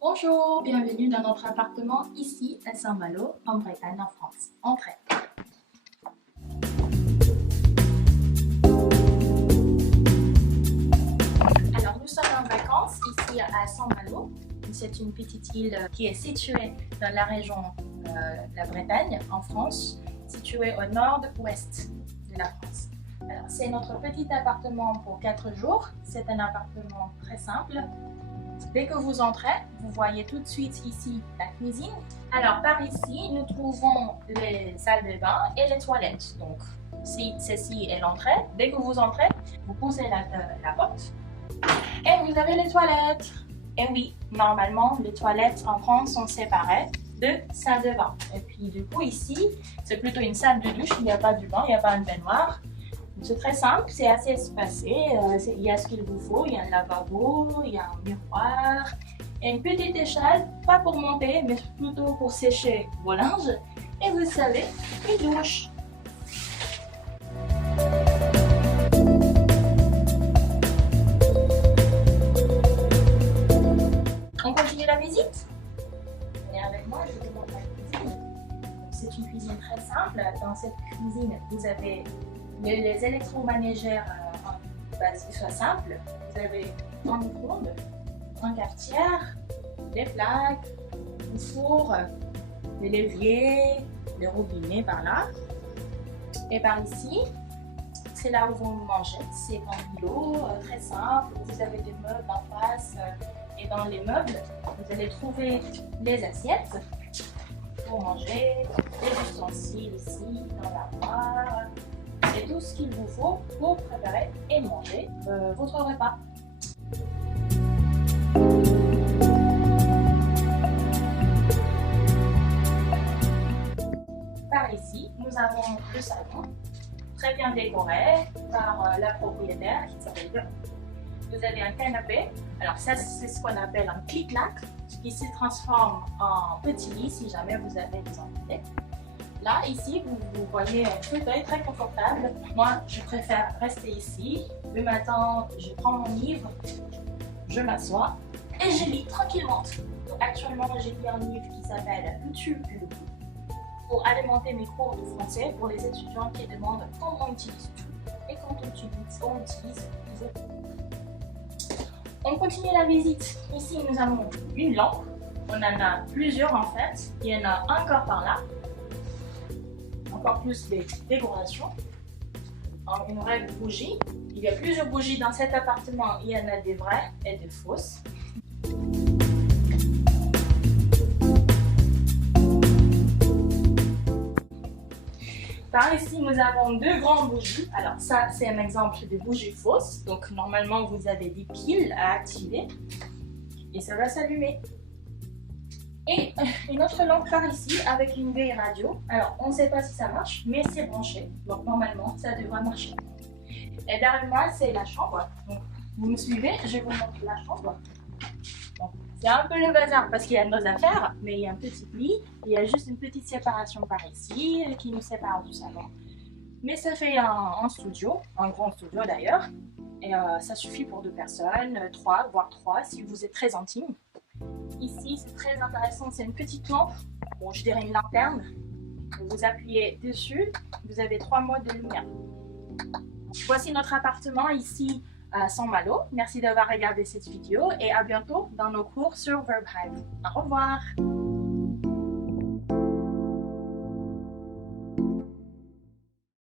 Bonjour, bienvenue dans notre appartement ici à Saint-Malo, en Bretagne, en France. Entrez. Alors, nous sommes en vacances ici à Saint-Malo. C'est une petite île qui est située dans la région de la Bretagne, en France, située au nord-ouest de la France. Alors, c'est notre petit appartement pour 4 jours. C'est un appartement très simple. Dès que vous entrez, vous voyez tout de suite ici la cuisine. Alors par ici, nous trouvons les salles de bain et les toilettes. Donc si ceci est l'entrée, dès que vous entrez, vous poussez la porte et vous avez les toilettes. Et oui, normalement, les toilettes en France sont séparées de salles de bain. Et puis du coup ici, c'est plutôt une salle de douche, il n'y a pas de bain, il n'y a pas une baignoire. C'est très simple, c'est assez espacé, il y a ce qu'il vous faut, il y a un lavabo, il y a un miroir, et une petite échelle, pas pour monter, mais plutôt pour sécher vos linges, et vous savez, une douche. On continue la visite? Venez avec moi, je vous montre la cuisine. C'est une cuisine très simple, dans cette cuisine, vous avez les électroménagères qui soient simples. Vous avez un micro-ondes, un cafetière, des plaques, un four, des leviers, des robinets par là. Et par ici, c'est là où vous mangez. C'est un îlot très simple. Vous avez des meubles en face. Et dans les meubles, vous allez trouver les assiettes pour manger, les ustensiles ici dans l'armoire. C'est tout ce qu'il vous faut pour préparer et manger votre repas. Par ici, nous avons le salon, très bien décoré par la propriétaire qui s'appelle Blanc. Vous avez un canapé, alors ça c'est ce qu'on appelle un clic-clac, qui se transforme en petit lit si jamais vous avez des invités. Là, ici, vous voyez un fauteuil très confortable. Moi, je préfère rester ici. Le matin, je prends mon livre, je m'assois et je lis tranquillement. Donc, actuellement, j'ai lu un livre qui s'appelle Le tube et le bout pour alimenter mes cours de français pour les étudiants qui demandent comment on utilise tout et quand on utilise les autres. On continue la visite. Ici, nous avons une lampe. On en a plusieurs en fait. Il y en a encore par là. Encore plus des décorations, une vraie bougie. Il y a plusieurs bougies dans cet appartement, il y en a des vraies et des fausses. Par ici, nous avons deux grandes bougies. Alors ça, c'est un exemple de bougie fausse. Donc normalement, vous avez des piles à activer et ça va s'allumer. Et une autre lampe par ici avec une vieille radio. Alors, on ne sait pas si ça marche, mais c'est branché. Donc, normalement, ça devrait marcher. Et derrière moi, c'est la chambre. Donc, vous me suivez, je vous montre la chambre. C'est un peu le bazar parce qu'il y a nos affaires, mais il y a un petit lit. Il y a juste une petite séparation par ici qui nous sépare du salon. Mais ça fait un studio, un grand studio d'ailleurs. Et ça suffit pour 2 personnes, 3, voire 3 si vous êtes très intime. Ici, c'est très intéressant, c'est une petite lampe, bon, je dirais une lanterne. Vous appuyez dessus, vous avez 3 modes de lumière. Voici notre appartement ici à Saint-Malo. Merci d'avoir regardé cette vidéo et à bientôt dans nos cours sur VerbHive. Au revoir!